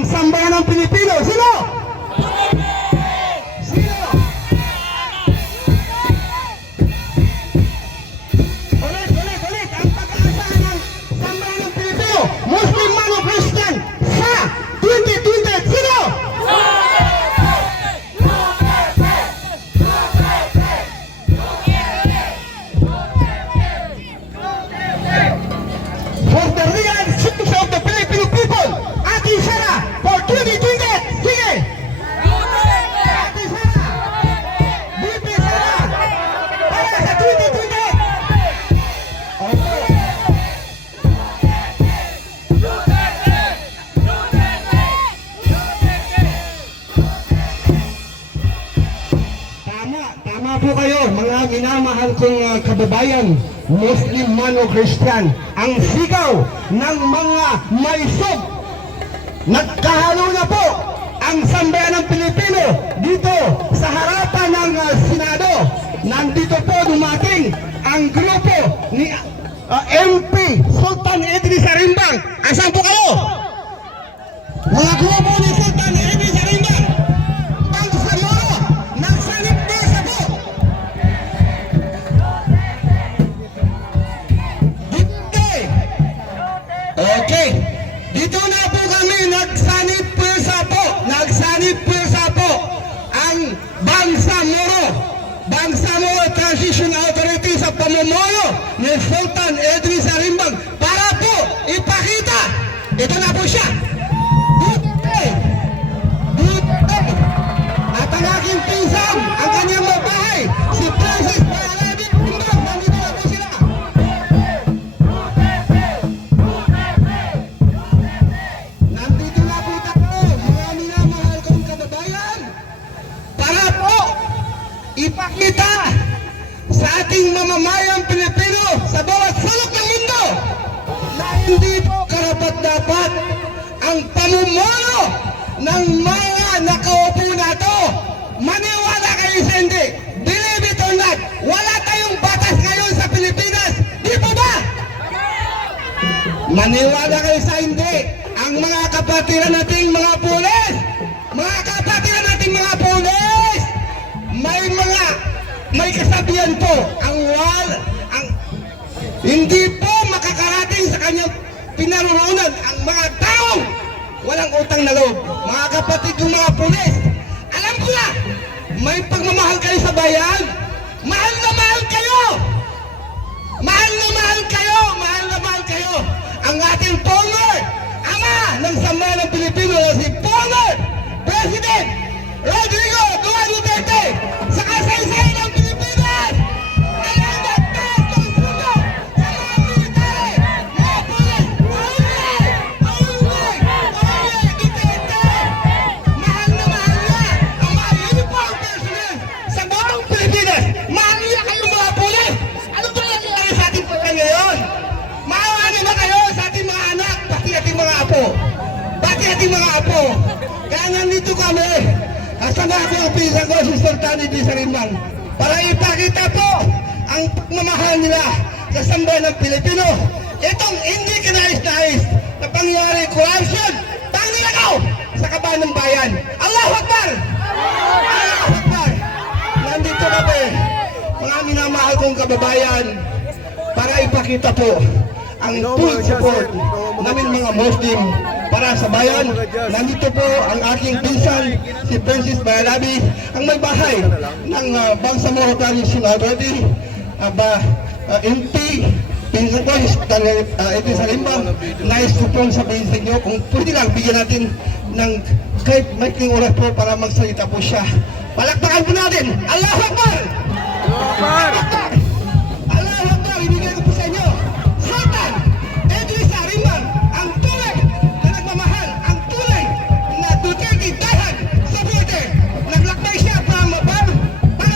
ng sambayanang Pilipino. Sino? Sino? Ulit. Ang pag-asa ng sambayanang Pilipino, Muslim man o Christian, sa 2020. Sino? For the real citizens of the Filipino people, Ate Sara, for 2020. Sige! Ate Sara! BP Sara! Para sa 2020! Okay. Tama po kayo, mga minamahal kong kababayan, Muslim man o Christian. Ang sigaw ng mga maisog, nagkahalo na po ang sambayanang Pilipino dito sa harapan ng Senado. Nandito po dumating ang grupo ni MP Sultan Idris Arimbang. Asan po kayo? Mga grupo ni Sultan Idris Arimbang. Bangsamoro, nagsanip desa po. Okay. Dito na po kami nagsanip pwersa po ang Bangsamoro Transition Authority sa pamumuno ni Sultan Idris Arimbang para po ipakita. Ito na po siya. Dito. At ang aking pinsan, ang kanyang mabahay, si Princess Bayalabi Arimbang. Nandito na po sila. Nandito na po tayo, mga minamahal kong kababayan, para po ipakita sa ating mamamayang Pilipino sa bawat sulok ng mundo na hindi po karapat-dapat ang pamumuno ng mga nakaupo na to. Maniwala kayo sa hindi. Believe it or not, wala tayong batas ngayon sa Pilipinas. Di po ba? Maniwala kayo sa hindi. Ang mga kapatiran nating mga pulis, may kasabihan po, ang hindi po makakarating sa kanyang pinaroroonan ang mga taong walang utang na loob. Mga kapatid yung mga pulis, alam ko na, may pagmamahal kayo sa bayan. Mahal na mahal kayo. Mahal na mahal kayo. Ang ating former ama ng sambayan ng Pilipino na si former President Rodrigo Duterte sa kasaysayan ng Pilipinas. Nangandatas ng sundo sa mga military, mga pulis, mahuli Duterte. Mahal na mahal niya ang mga uniform personnel sa buong Pilipinas. Mahal niya kayong mga pulis. Ano ba nangyayari sa ating pagkain ngayon? Maawa naman kayo sa ating mga anak, pati ating mga apo. Kaya nandito kami. Kasama ko ang pinsan ko, si Sultan Idris Arimbang, para ipakita po ang pagmamahal nila sa sambayan ng Pilipino. Itong hindi kanais-nais na pangyari corruption, panglagaw sa kaban ng bayan. Allahu Akbar! Allahu Akbar! Nandito kami, mga minamahal kong kababayan, para ipakita po ang full support namin mga Muslim para sa bayan. Nandito po ang aking pinsan, si Princess Bayalabi, ang may bahay ng Bangsamoro Transition Authority, MP, pinsan ko, Idris Arimbang. Nais ko pong sabihin sa inyo, kung pwede lang, bigyan natin ng kahit maikling oras po para magsalita po siya. Palakpakan po natin! Allahu Akbar! Allahu Akbar! Allahu Akbar! Ibigay ko po sa inyo, Sultan Idris Arimbang, ang tunay na nagmamahal, ang tunay na Duterte dahan sa border. Naglakbay siya para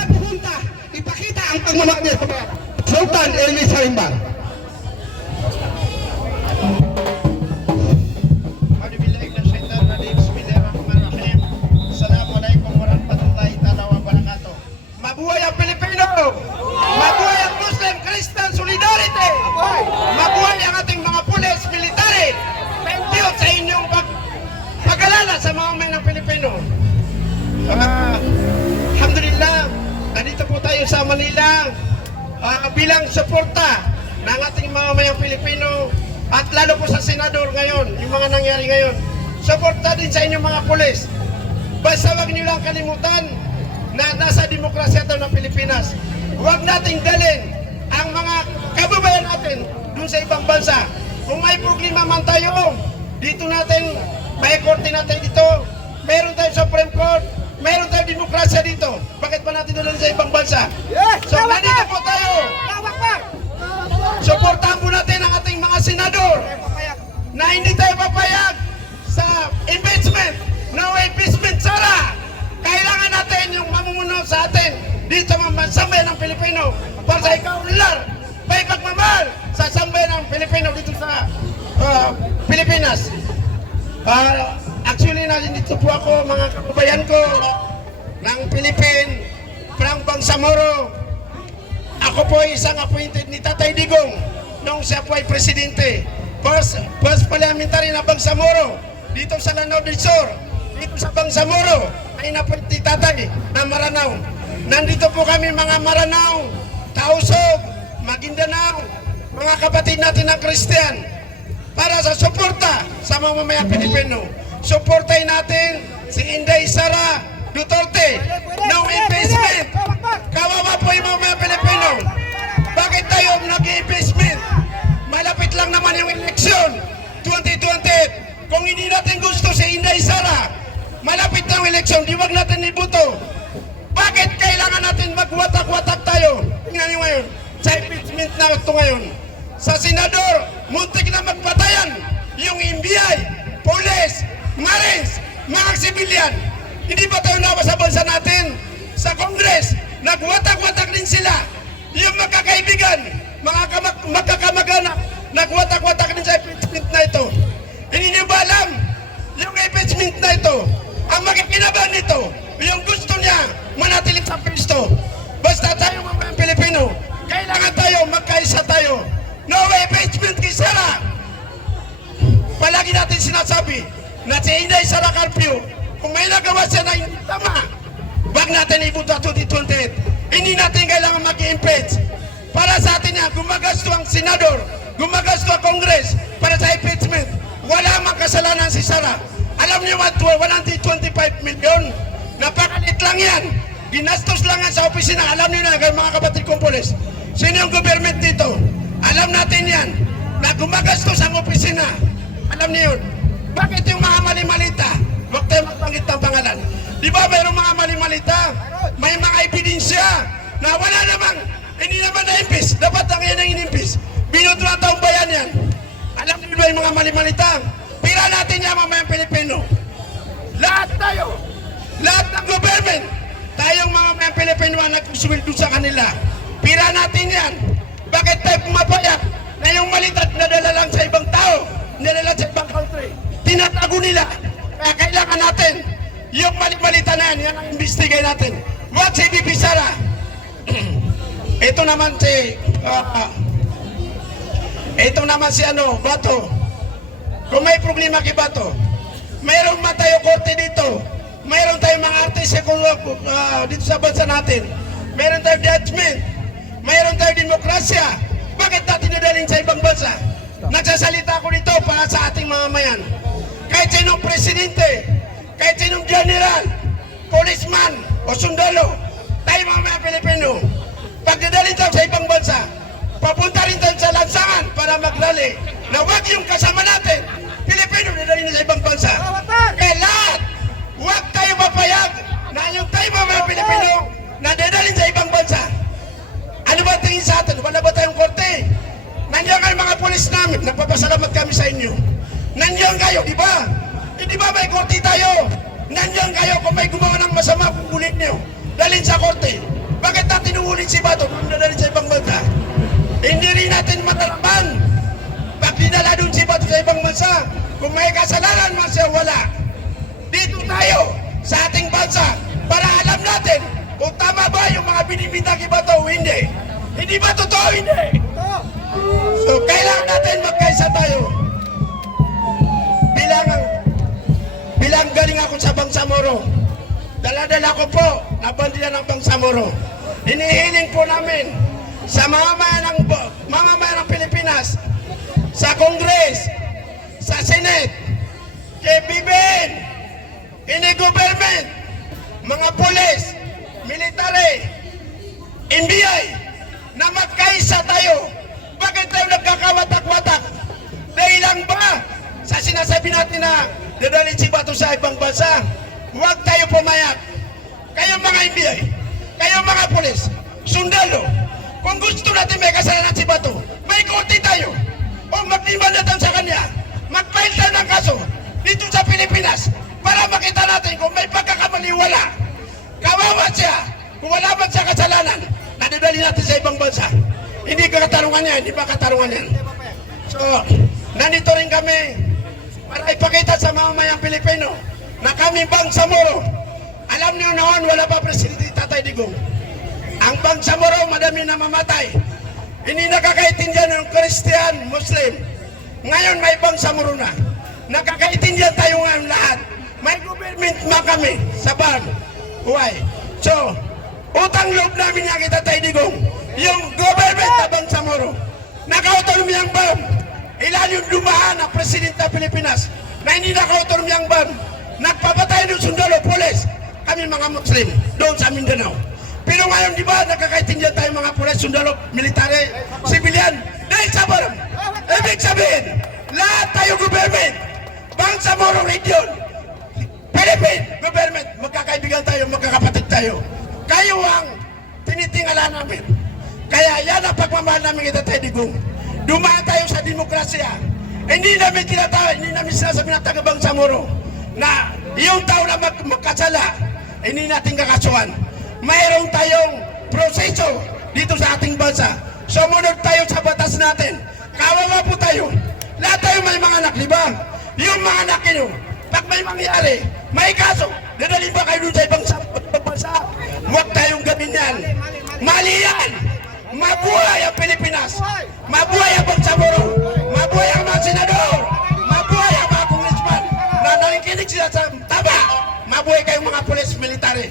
pupunta, ipakita ang pagmamahal niya sa bayan. Sultan Idris Arimbang. Mabuhay ang Pilipino! Mabuhay ang Muslim Christian Solidarity! Mabuhay ang ating mga pulis, military! Thank you sa inyong pagkala! paalala sa mga mamamayan ng Pilipino. Alhamdulillah, nandito po tayo sa Manila bilang suporta ng ating mga mamayang Pilipino at lalo po sa senador ngayon, yung mga nangyari ngayon. Suporta din sa inyong mga pulis. Basta wag niyo lang kalimutan na nasa demokrasya ito ng Pilipinas. Huwag nating dalhin ang mga kababayan natin dun sa ibang bansa. Kung may problema man tayo, dito natin, may korte natin dito, meron tayong Supreme Court, meron tayong demokrasya dito. Bakit pa natin dalhin sa ibang bansa? So, nandito po tayo. Suportahan po natin ang ating mga senador na hindi tayo papayag sa impeachment. No impeachment, Sara! Kailangan natin yung mamumuno sa atin dito mga sambayan ng Pilipino para sa ikaunlar, may pagmamahal sa sambayan ng Pilipino dito sa Pilipinas. Actually, nandito po ako, mga kababayan ko ng Philippine, Frank Bangsamoro. Ako po ay isang appointed ni Tatay Digong nung siya po ay presidente. First parliamentary na Bangsamoro dito sa Lanao del Sur. Dito sa Bangsamoro ay na-appoint ni Tatay na Maranao. Nandito po kami mga Maranao, Tausog, Maguindanao, mga kapatid natin ng Christian para sa suporta sa mga mamayang Pilipino. Suportahin natin si Inday Sara Duterte. No impeachment. Kawawa po yung mga Pilipino. Bakit tayo nag-impeachment? Malapit lang naman yung eleksyon 2020. Kung hindi natin gusto si Inday Sara, malapit ng eleksyon, di wag natin ibuto. Bakit kailangan natin magwatak-watak tayo? Tingnan niyo ngayon, sa impeachment na ito ngayon. Sa senador, muntik na magpatayan yung NBI, police, marines, mga sibilyan. Hindi ba tayo nawa sa bansa natin? Sa Congress, nagwatak-watak din sila. Yung magkakaibigan, mga magkakamag-anak, nagwatak-watak din sa impeachment na ito. Hindi niyo ba alam, yung impeachment na ito, ang makikinaban nito, yung gusto niya, manatiling sa Kristo. Basta tayo mga Pilipino, kailangan tayo, magkaisa tayo. No impeachment kay Sara. Palagi natin sinasabi na si Inday Sara Carpio, kung may nagawa siya na hindi tama, wag natin ibuto 2020. Hindi natin kailangan mag-impeach. Para sa atin yan, gumagasto ang senador, gumagasto ang Congress para sa impeachment. Wala mang kasalanan si Sara. Alam niyo what, 125 million? Napakalit lang yan. Ginastos lang yan sa opisina. Alam niyo na, mga kapatid kong polis. Sino yung government dito? Alam natin yan. Na gumagastos ang opisina. Alam niyo yun. Bakit yung mga mali-malita? Huwag tayo magpanggit ng pangalan. Di ba mayroong mga mali-malita? May mga ebidensya na wala namang, hindi naman na-impis. Dapat ang yan ang inimpis. Binoto na taong bayan yan. Alam niyo ba yung mga mali-malita? Pira natin yan, mamayang Pilipino. Lahat tayo. Lahat ng government. Tayong mga mamayang Pilipino ang nagsusweldo sa kanila. Pira natin yan. Bakit tayo pumapayag na yung malitat nadala lang sa ibang tao, nadala sa ibang country? Tinatago nila. Kaya kailangan natin yung mali-malita na yan ang imbestigay natin. Huwag si BP Sara. Ito naman si Bato. Kung may problema kay Bato, mayroon man tayo korte dito, mayroon tayong mga artist dito sa bansa natin, mayroon tayong judgment, mayroon tayong demokrasya. Bakit natin nadalhin sa ibang bansa? Nagsasalita ko dito para sa ating mamamayan. Kahit sinong presidente, kahit sinong general, policeman o sundalo, tayo mga Pilipino, pag nadalhin tayo sa ibang bansa, papunta rin tayo sa lansangan para magrally na wag yung kasama natin Pilipino nadalhin sa ibang bansa. Kaya lahat, wag tayo mapayag na yung tayo mga Pilipino na dadalhin sa ibang bansa. Ano ba tingin sa atin? Wala ba tayong korte? Nandiyan kayo mga pulis namin, nagpapasalamat kami sa inyo. Nandiyan kayo, di ba? Hindi ba may korte tayo? Nandiyan kayo kung may gumawa ng masama, kukunin nyo. Dalhin sa korte. Bakit natin uulit si Bato kung dadalhin sa ibang bansa? Hindi rin natin matalaman. Pag dinala doon si Bato sa ibang bansa, kung may kasalanan man siya, wala. Dito tayo sa ating bansa para alam natin kung tama ba yung mga binibintang kay Bato o hindi. Hindi ba totoo? Hindi. So kailangan natin magkaisa tayo. Bilang galing ako sa Bangsamoro, dala-dala ko po na bandila ng Bangsamoro. Hinihiling po namin sa mamamayan ng Pilipinas, sa Congress, sa Senate, kay BBN, ini government, mga pulis, military, NBI, na magkaisa tayo. Bakit tayo nagkakawatak-watak? Dahil lang ba sa sinasabi natin na dadalhin si Bato sa ibang bansa? Huwag tayo pumayag. Kayo mga NBI, kayo mga pulis, sundalo, kung gusto natin may kasalanan si Bato, may korte tayo. O magliban natin sa kanya, mag-file tayo ng kaso dito sa Pilipinas para makita natin kung may pagkakamaliwala. Kawawa siya kung wala man siya kasalanan na dadalhin natin sa ibang bansa. Hindi ka katarungan yan, hindi ba katarungan yan? So, nandito rin kami para ipakita sa mamamayang Pilipino na kami Bangsamoro. Alam niyo noon, wala pa Presidente Tatay Digong. Ang Bangsamoro, madami na mamatay. Hindi nakakaintindihan ng Christian, Muslim. Ngayon may Bangsamoro na. Nakakaintindihan tayo ngayon lahat. May government na kami sa BAM. Why? So, utang loob namin niya kita Tatay Digong. Yung government na Bangsamoro, naka-autonomy ang BAM. Ilan yung dumaan ang Presidente ng Pilipinas na hindi naka-autonomy ang BAM. Nagpapatay ng sundalo, pulis. Kami mga Muslim, doon sa Mindanao. Pero ngayon, di ba, nakakaintindihan tayo mga pulis, sundalo, military, civilian, dahil sa BAM. Ibig sabihin, lahat tayo government, Bangsamoro region, Philippine government, magkakaibigan tayo, magkakapatid tayo. Kayo ang tinitingala namin. Kaya yan ang pagmamahal namin kita Tatay Digong. Dumaan tayo sa demokrasya. Hindi namin sinasabi na taga Bangsamoro na yung tao na magkasala, hindi natin kakasuhan. Mayroon tayong proseso dito sa ating bansa. Sumunod tayo sa batas natin. Kawawa po tayo. Lahat tayo may mga anak, di ba? Yung mga anak nyo, pag may mangyari, may kaso, dadalhin ba kayo doon sa ibang bansa? Huwag tayong gawin yan. Mali yan! Mabuhay ang Pilipinas! Mabuhay ang Bangsamoro! Mabuhay ang mga senador! Mabuhay ang mga congressman na nakikinig sila sa taba! Mabuhay kayong mga pulis military!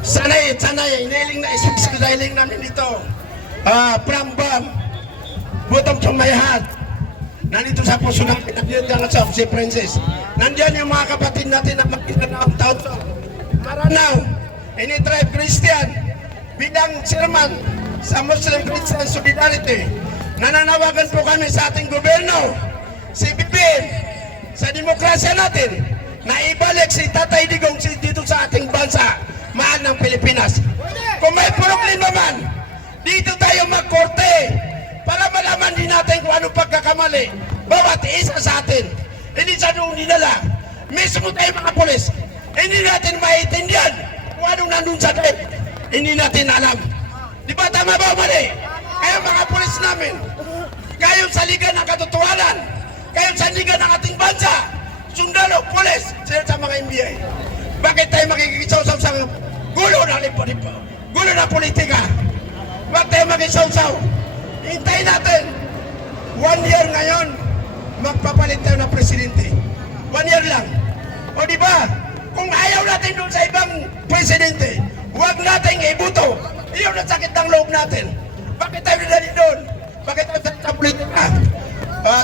Sanay, iniling na isiling namin dito. From BAM, bottom to my heart. Nandito sa puso ng pinagdiyan sa si Princess. Nandiyan yung mga kapatid natin na makita na ang taon sa Maranao, ini tribe Christian, bilang chairman sa Muslim Christian Solidarity. Nananawagan po kami sa ating gobyerno, si BBM, sa demokrasya natin, na ibalik si Tatay Digong dito sa ating bansa, mahal ng Pilipinas. Kung may problema man, dito tayo magkorte para malaman din natin kung anong pagkakamali bawat isa sa atin. Hindi sa noong dinala. Mismo tayo mga pulis, hindi natin maiintindihan kung anong nandun sa tayo. Hindi natin alam. Di ba tama ba o mali? Kaya mga pulis namin, kayo sa liga ng katotohanan, kayo sa liga ng ating bansa, sundalo, pulis, sila sa mga NBI. Bakit tayo makikisaw-saw sa gulo na politika? Huwag tayo makisaw-saw. Hintayin natin. 1 year ngayon, magpapalit tayo ng presidente. 1 year lang. O di ba? Kung ayaw natin doon sa ibang presidente, huwag natin ibuto. Iyon ang sakit ng loob natin. Bakit tayo nilali doon? Bakit tayo sa politika?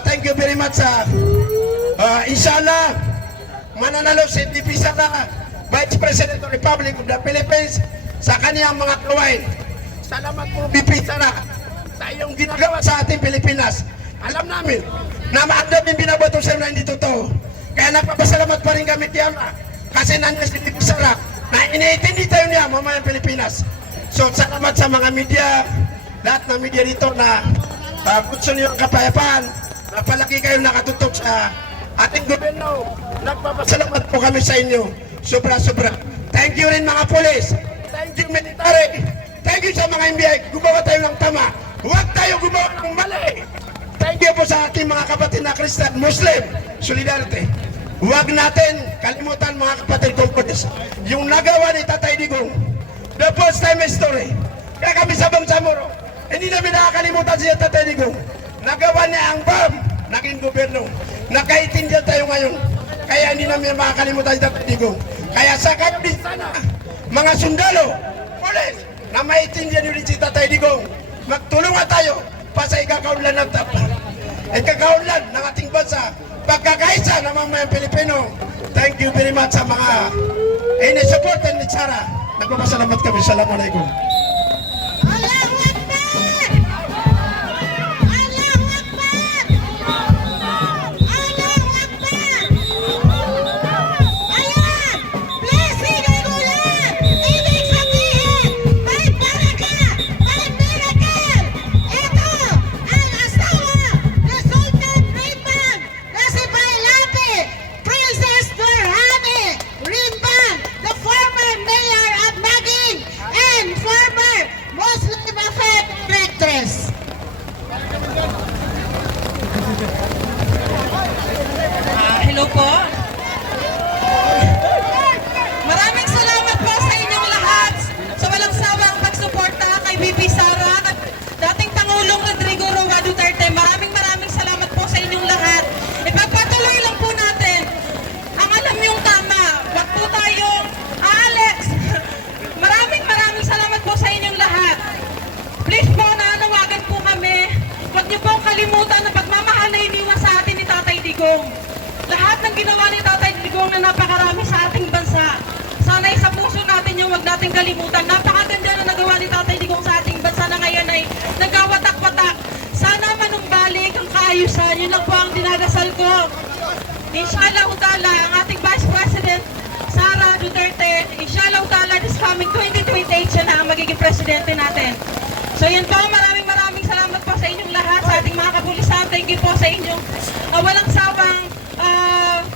Thank you very much. Inshallah, mananalo si VP Sara, Vice President of the Republic of the Philippines, sa kaniyang mga kawain. Salamat po VP Sara sa iyong ginagawa sa ating Pilipinas. Alam namin na maandam yung binabato sa na hindi totoo. Kaya nagpapasalamat pa rin kami kaya kasi nandiyan si VP Sara na iniintindi tayo niya mamayang Pilipinas. So salamat sa mga media, lahat ng media dito na gusto niyo ang kapayapaan, na palagi kayo nakatutok sa ating gobyerno. Nagpapasalamat po kami sa inyo. Sobra-sobra. Thank you rin mga polis. Thank you military. Thank you sa mga NBI. Gumawa tayo ng tama. Huwag tayo gumawa ng mali. Thank you po sa ating mga kapatid na Christian, Muslim, Solidarity. Huwag natin kalimutan mga kapatid kong pulis. Yung nagawa ni Tatay Digong, the first time history. Kaya kami sa Bangsamoro, hindi namin nakakalimutan siya Tatay Digong. Nagawa niya ang BAM, naging gobyerno. Nakaintindihan tayo ngayon. Kaya hindi namin makakalimutan si Tatay Digong. Kaya sa kayo sana, mga sundalo, polis, na maitindihan nyo rin si Tatay Digong, magtulungan tayo para sa ikakaunlan ng ating bansa, pagkakaisa ng mga Pilipino. Thank you very much sa mga support ni Sara. Nagpapasalamat kami. Assalamualaikum. Allahu Akbar! Allahu Akbar! Allahu Akbar! Ayan! Blessing ang ulan! Ibig sabihin, may baraka! May miracle! Ito ang asawa ni Sultan Rimbang na si Bailapi, Princess Dorhani Rimbang, the former mayor of Maging and former Muslim Affairs Directress. Hello po. Maraming salamat po sa inyong lahat sa walang sawang pagsuporta kay VP Sara at dating Pangulong Rodrigo Roa Duterte. Maraming salamat po sa inyong lahat. Ipagpatuloy lang po natin ang alam niyong tama. Wag po tayong aalis. Maraming salamat po sa inyong lahat. Please po, nanawagan po kami. Huwag niyo pong kalimutan na pagmamahal na iniwan sa atin ni Tatay Digong. Lahat ng ginawa ni Tatay Digong na napakarami sa ating bansa. Sana'y sa puso natin yung huwag nating kalimutan. Napakaganda na nagawa ni Tatay Digong sa ating bansa na ngayon ay nagkawatak-watak. Sana manumbalik ang kaayusan. Yun lang po ang dinadasal ko. Inshallah Utala, ang ating Vice President Sara Duterte, inshallah Utala, this coming 2028 siya na ang magiging presidente natin. So yan po, maraming salamat po sa inyong lahat, sa ating mga kapulisan. Thank you po sa inyong walang sawang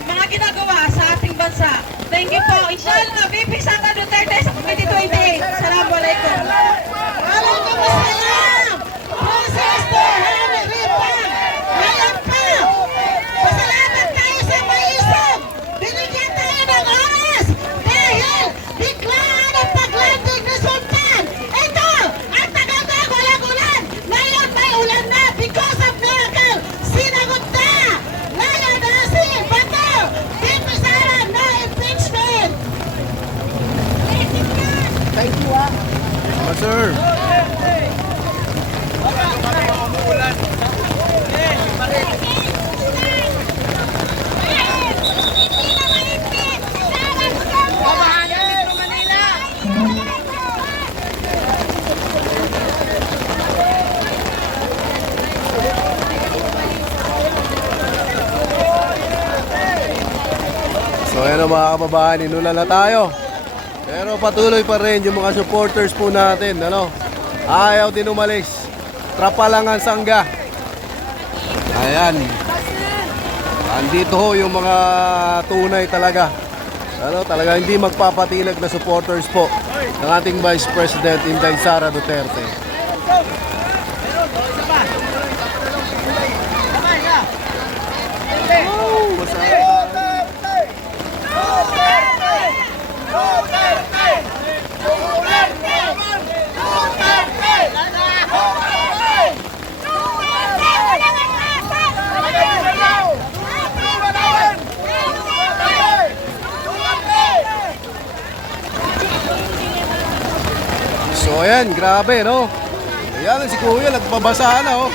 mga ginagawa sa ating bansa. Thank you po. Inshallah, VP Sara Duterte sa 2028. Assalamualaikum. Waalaikumsalam! Princess Dorhani Rimbang! Ngayon pa! Pasalamat tayo sa maisog! Binigyan tayo ng oras! Dahil biglaan ang paglanding ni Sultan! Ito! Ang tagal na walang ulan! Ngayon may ulan na because of miracle! Sinagot na! Ngayon na si Bato! VP Sara na impeachment! Sir. So ayan mga kababayan, inulan na tayo. Pero patuloy pa rin yung mga supporters po natin, ano? Ayaw din umalis. Trapalangan Sangga. Ayan. Andito ho yung mga tunay talaga. Ano, talaga hindi magpapatinag na supporters po ng ating Vice President Inday Sara Duterte. So ayan, grabe no. Ayan si Kuya, nagpabasa na oh.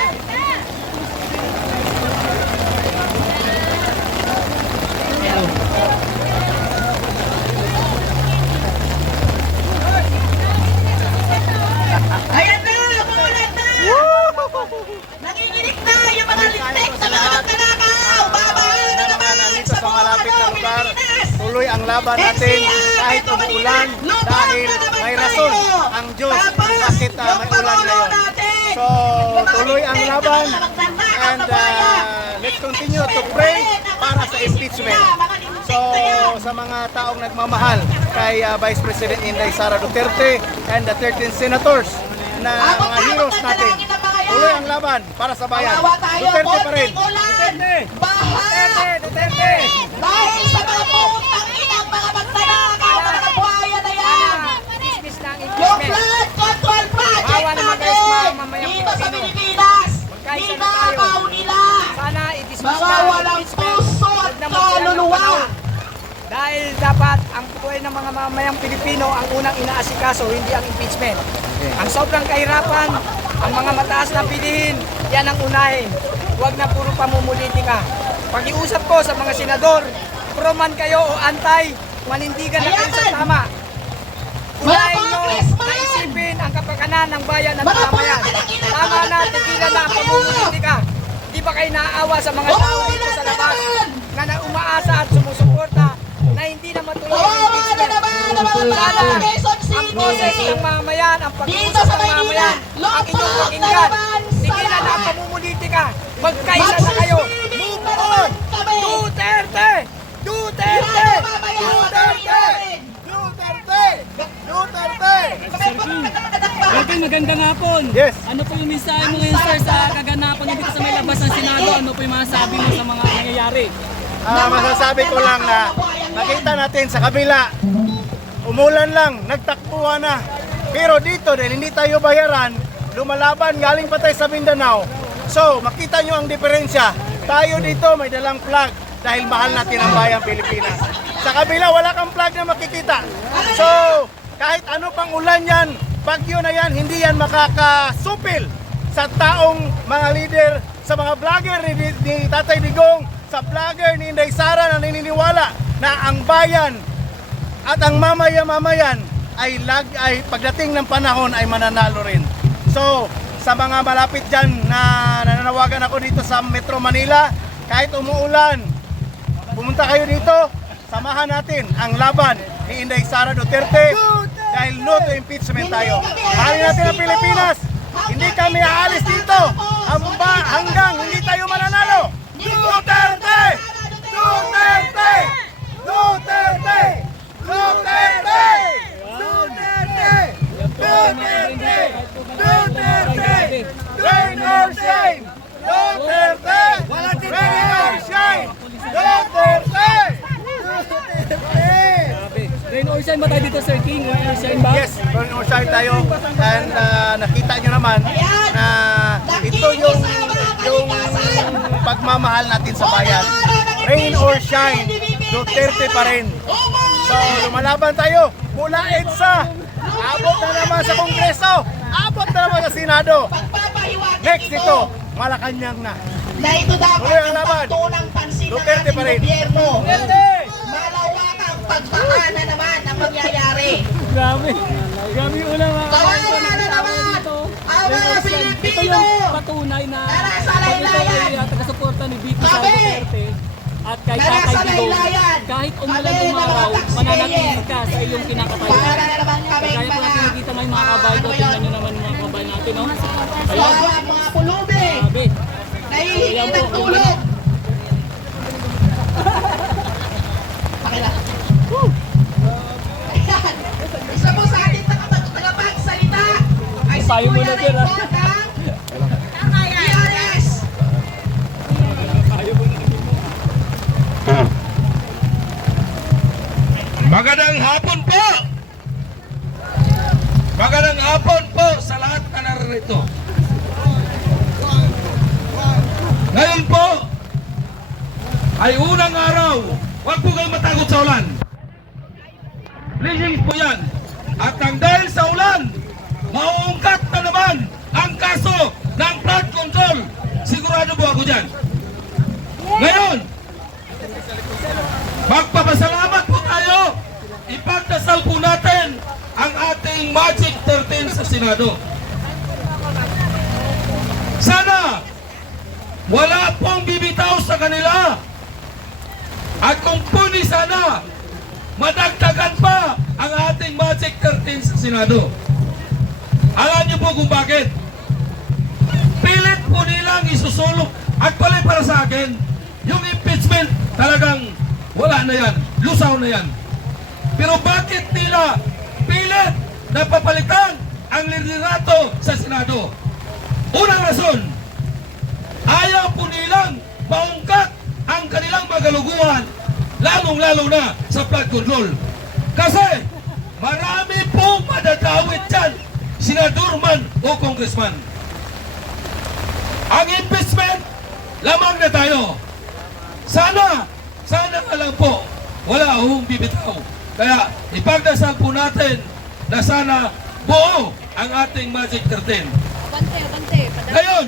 Ayan na! Umulan na! Nanginginig na yung mga lintik na mga magkanakaw! Babahala na naman sa mga malapit na lugar. Pilipinas! Tuloy ang laban natin kahit umuulan dahil may rason ang Diyos kung bakit may ulan ngayon. So tuloy ang laban and let's continue to pray para sa impeachment. So sa mga taong nagmamahal kay Vice President Inday Sara Duterte and the 13 senators na mga heroes natin, tuloy ang laban para sa bayan. Duterte pa rin. Duterte! Dahil sa mga putang inang mga magtanakaw, mga kabuhayan na yan! Yung flood control project natin dito sa Pilipinas, ninakaw nila! Mga walang puso at kaluluwa! dahil dapat ang buhay ng mga mamamayang Pilipino ang unang inaasikaso, hindi ang impeachment. Ang sobrang kahirapan, ang mga mataas na bilihin, yan ang unahin. Huwag na puro pamumulitika. Pag-iusap ko sa mga senador, pro man kayo o antay, manindigan na kayo sa tama. Unahin nyo na isipin ang kapakanan ng bayan at mamayan. Tama na, tigilan na ang pamumulitika. Di ba kayo naaawa sa mga tao dito sa labas na umaasa at sumusuporta na hindi na matuloy ang impeachment? Sana ang boses ng mamayan, ang pag-uusap ng mamayan, ang inyong pakinggan. Tigilan na ang pamumulitika. Magkaisa na kayo. Move on! Duterte! Duterte! Duterte! Duterte! Duterte! Sir, magandang hapon. Yes. Ano po yung mensahe mo ngayon, sir, sa kaganapan dito sa may labas ng Senado? Ano po yung masasabi mo sa mga nangyayari? Masasabi ko lang na nakita natin sa kabila, umulan lang, nagtakbuhan na. Pero dito dahil hindi tayo bayaran, lumalaban galing pa tayo sa Mindanao. So, makita nyo ang diferensya. Tayo dito may dalang flag dahil mahal natin ang bayang Pilipinas. Sa kabila, wala kang flag na makikita. So, kahit ano pang ulan yan, bagyo na yan, hindi yan makakasupil sa taong mga leader, sa mga vlogger ni Tatay Digong, sa vlogger ni Inday Sara na naniniwala na ang bayan at ang mamayan ay pagdating ng panahon ay mananalo rin. So, sa mga malapit dyan na nananawagan ako dito sa Metro Manila, kahit umuulan, pumunta kayo dito, samahan natin ang laban ni Inday Sara Duterte dahil no to impeachment tayo. Mahalin natin ang Pilipinas. Hindi kami aalis dito hanggang hindi tayo mananalo. Duterte! Duterte! Duterte! Duterte! Duterte! Duterte! Duterte! Rain or shine! Duterte! Rain or shine! Duterte! Rain or shine ba tayo dito, Sir King? Rain or shine ba? Yes, rain or shine tayo. And nakita nyo naman na ito yung pagmamahal natin sa bayan. Rain or shine, Duterte pa rin. So, lumalaban tayo mula EDSA. Abot na naman sa Kongreso. Abot na naman sa Senado. Next ito, Malacanang na. Na ito dapat Tuloy ang ang laban. pagtunang pansin ng Duterte ating pa rin. gobyerno. Duterte! Malawak ang pagbaha na naman ang mangyayari. Grabe. Grabe yung ulang mga Kawawa na naman ang mga Ito Pilipino. yung patunay na Nasa pag ikaw laylayan. ay taga-suporta ni VP Sara Kami. Duterte at kay Nasa Tatay Digong, laylayan. kahit umulan Kami na umaraw, mga mananatili ka sa iyong Para kinakatayan. na naman kami Kaya po natin nakikita ngayon mga kabay ko, tingnan nyo naman mga kabay natin, no? Ayan, mga pulubi. grabe. Nahihingi ng tulong. Pakila. Ayan. Isa po sa ating tagapagsalita ay si Payo mo Kuya na, sir, ah. Raymond ng PRS. Magandang hapon po! Magandang hapon po sa lahat na narito. Ngayon po ay unang araw. Huwag po kayong matakot sa ulan. Blessings po yan. At nang dahil sa ulan, mauungkat na naman ang kaso ng flood control. Sigurado po ako dyan. Ngayon, magpapasalamat po tayo. Ipagdasal po natin ang ating Magic 13 sa Senado. Sana wala pong bibitaw sa kanila. At kung puni sana, madagdagan pa ang ating Magic 13 sa Senado. Alam niyo po kung bakit? Pilit po nilang isusulong. Actually para sa akin, yung impeachment talagang wala na yan. Lusaw na yan. Pero bakit nila pilit na papalitan ang liderato sa Senado? Unang rason, ayaw po nilang maungkat ang kanilang magaluguhan, lalong-lalo na sa flood control. Kasi marami pong madadawit dyan, senador man o congressman. Ang impeachment, lamang na tayo. Sana nga lang po, wala hong bibitaw. Kaya ipagdasal po natin na sana buo ang ating Magic 13. Ngayon,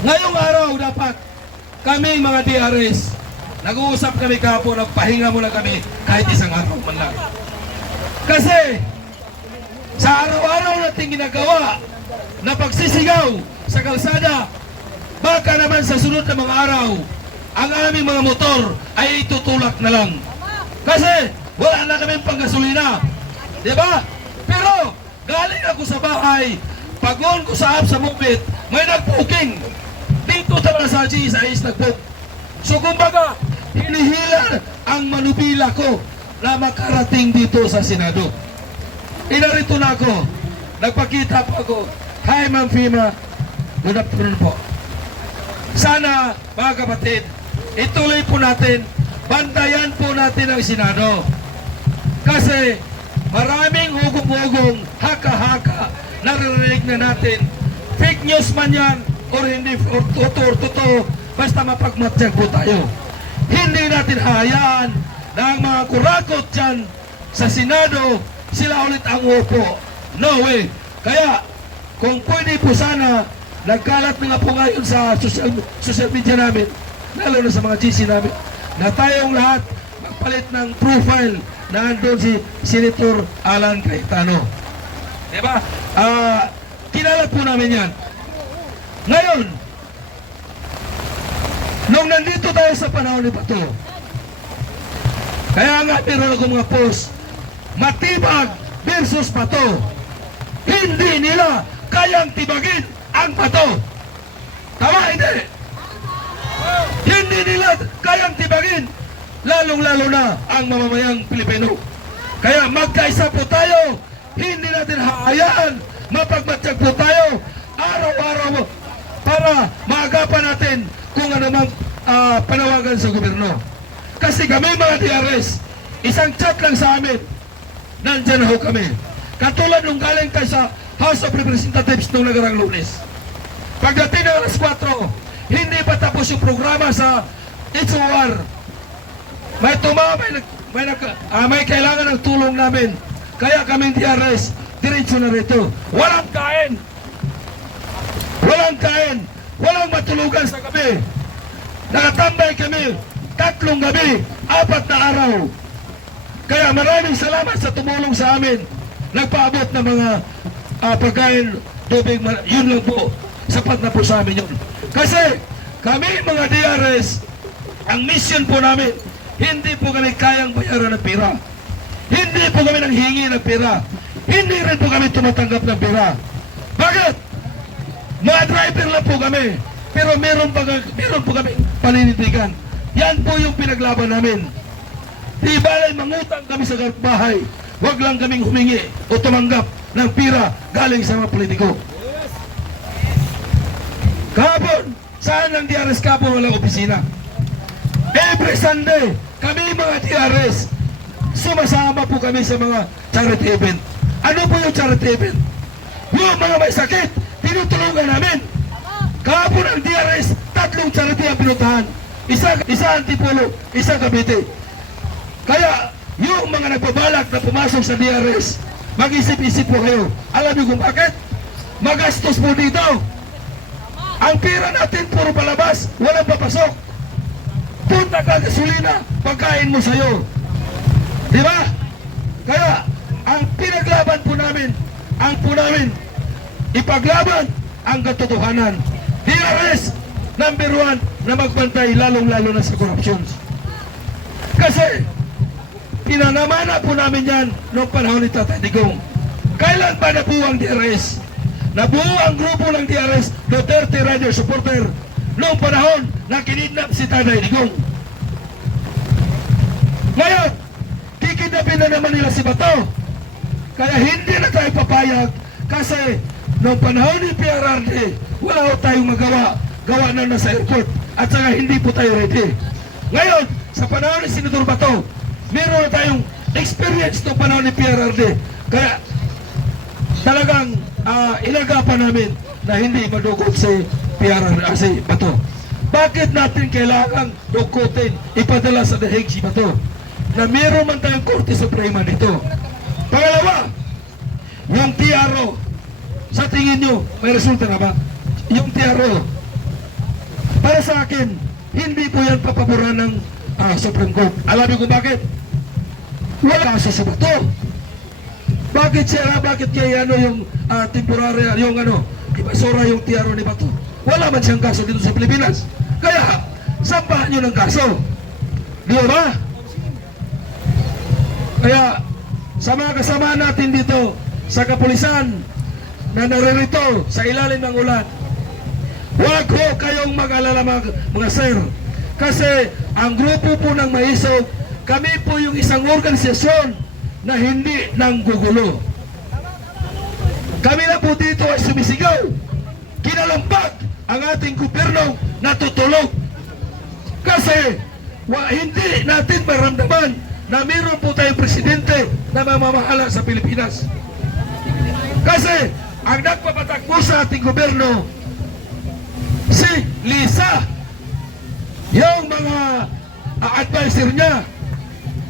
ngayong araw dapat kami mga DRS, nag-uusap kami kahapon, nagpahinga muna kami kahit isang araw man lang. Kasi sa araw-araw nating ginagawa na pagsisigaw sa kalsada, baka naman sa sunod na mga araw, ang aming mga motor ay itutulak na lang. Kasi wala na kaming panggasolina. Diba? Pero galing ako sa bahay, pag-on ko sa app sa Mobit, may nag-booking. Dito talaga sa GSIS nag-book. So kumbaga, hinihila ang manubila ko na makarating dito sa Senado. Inarito na ako. Nagpakita po ako. Hi Ma'am Fima. Good afternoon po. Sana mga kapatid, ituloy po natin, bantayan po natin ang Senado. Kasi maraming hugong-hugong, haka-haka, naririnig na natin. Fake news man yan, or hindi, or totoo, basta mapagmatsyag po tayo. Hindi natin hayaan na ang mga kurakot dyan sa Senado, sila ulit ang upo. No way. Kaya, kung pwede po sana, nagkalat na nga po ngayon sa social media namin, lalo na sa mga GC namin, na tayong lahat magpalit ng profile na andun si Senator Alan Cayetano. Diba? Kinalat po namin yan. Ngayon, nung nandito tayo sa panahon ni Bato, kaya nga meron ako mga post, Matibag versus Bato. Hindi nila kayang tibagin ang Bato. Tama, hindi? Hindi nila kayang tibagin, lalong-lalo na ang mamamayang Pilipino. Kaya magkaisa po tayo, hindi natin hayaan, mapagmatsyag po tayo, araw-araw para maagapan natin kung ano mang panawagan sa gobyerno. Kasi kami mga DRS, isang chat lang sa amin, nandyan ho kami. Katulad nung galing tayo sa House of Representatives nung nagarang Lunes. Pagdating ng alas 4, hindi pa tapos yung programa sa HOR. May kailangan ng tulong namin. Kaya kaming DRS, diretso na rito. Walang kain! Walang kain! Walang matulugan sa gabi. Nakatambay kami 3 gabi, 4 na araw. Kaya maraming salamat sa tumulong sa amin. Nagpaabot ng mga pagkain, tubig, yun lang po. Sapat na po sa amin yun. Kasi kami mga DRS, ang mission po namin, hindi po kami kayang bayaran ng pera. Hindi po kami nanghingi ng pera. Hindi rin po kami tumatanggap ng pera. Bakit? Mga driver lang po kami. Pero meron po kami paninindigan. Yan po yung pinaglaban namin. Di balay mangutang kami sa bahay. Huwag lang kaming humingi o tumanggap ng pira galing sa mga politiko. Kahapon, saan ang DRS kahapon walang opisina? Every Sunday, kami mga DRS, sumasama po kami sa mga charity event. Ano po yung charity event? Yung mga may sakit, tinutulungan namin. Kahapon ang DRS, 3 charity ang pinuntahan. Isa Antipolo, isa Cavite. Kaya, yung mga nagbabalak na pumasok sa DRS, mag-isip-isip po kayo. Alam niyo kung bakit? Magastos po dito. Ang pera natin puro palabas, walang papasok. Punta ka gasolina, pagkain mo sa'yo. Diba? Kaya, ang pinaglaban po namin, ipaglaban ang katotohanan. DRS, number 1 na magbantay lalong-lalo na sa korupsyon. Kasi, pinanamana po namin yan noong panahon ni Tatay Digong. Kailan ba nabuo ang DRS? Nabuo ang grupo ng DRS, Duterte Radio Supporter, noong panahon na kinidnap si Tatay Digong. Ngayon, kikidnapin na naman nila si Bato. Kaya hindi na tayo papayag kasi noong panahon ni PRRD, wala ko tayong magawa. Gawa na nasa airport at saka hindi po tayo ready. Ngayon, sa panahon ni Senator Bato, meron na tayong experience noong panahon ni PRRD. Kaya talagang inagapan namin na hindi madugod si PRRD, si Bato. Bakit natin kailangang dukutin, ipadala sa dahig si Bato? Na meron man tayong Korte Suprema dito. Pangalawa, yung TRO, sa tingin nyo, may resulta na ba? Yung TRO, para sa akin, hindi po yan papaboran ng Supreme Court. Alam niyo kung bakit? Wala kaso sa Bato. Bakit siya, bakit kaya yung temporary, yung ibasura yung TRO ni Bato? Wala man siyang kaso dito sa Pilipinas. Kaya, sampahan nyo ng kaso. Di ba? Kaya, sa mga kasama natin dito sa kapulisan na naririto sa ilalim ng ulan, huwag ho kayong mag-alala mga sir. Kasi ang grupo po ng Maisog, kami po yung isang organisasyon na hindi nanggugulo. Kami na po dito ay sumisigaw, kinalampag ang ating gobyerno na tutulog. Kasi hindi natin maramdaman na mayroon po tayong presidente na mamamahala sa Pilipinas. Kasi ang nagpapatakbo sa ating gobyerno, si Lisa, yung mga advisor niya.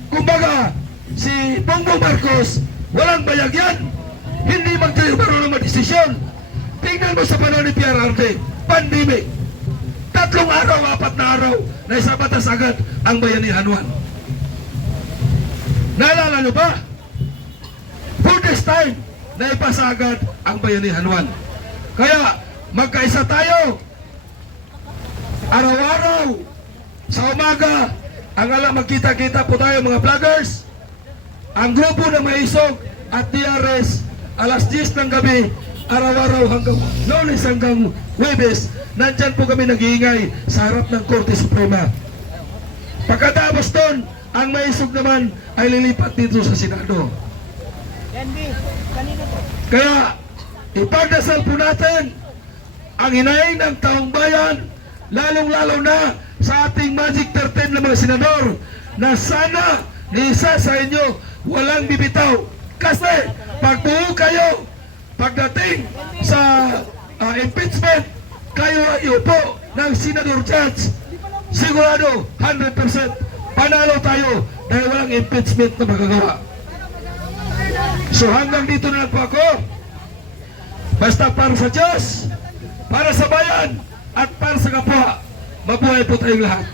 Kumbaga, si Bongbong Marcos, walang bayag yan. Hindi magtayo ng desisyon. Tingnan mo sa panahon ni PRRD, pandemic. 3 araw, 4 na araw, na isabatas agad ang Bayanihan 1. Naalala nyo ba? For this time, naipasa agad ang Bayanihan 1. Kaya, magkaisa tayo. Araw-araw, sa umaga, ang magkita-kita po tayo mga vloggers. Ang grupo na Maisog at DRS, alas 10 ng gabi, araw-araw hanggang Lunes hanggang Huwebes, nandyan po kami nag-iingay sa harap ng Korte Suprema. Pagkatapos doon, ang Maisog naman ay lilipat dito sa Senado. Kaya, ipagdasal po natin ang hinaing ng taong bayan, lalong-lalo na sa ating Magic 13 na mga senador, na sana ni isa sa inyo walang bibitaw. Kasi pag buo kayo, pagdating sa impeachment, kayo ay iupo ng senador judge, sigurado 100% panalo tayo dahil walang impeachment na magagawa. So hanggang dito na lang po ako. Basta para sa Diyos, para sa bayan, at para sa kapwa, mabuhay po tayong lahat.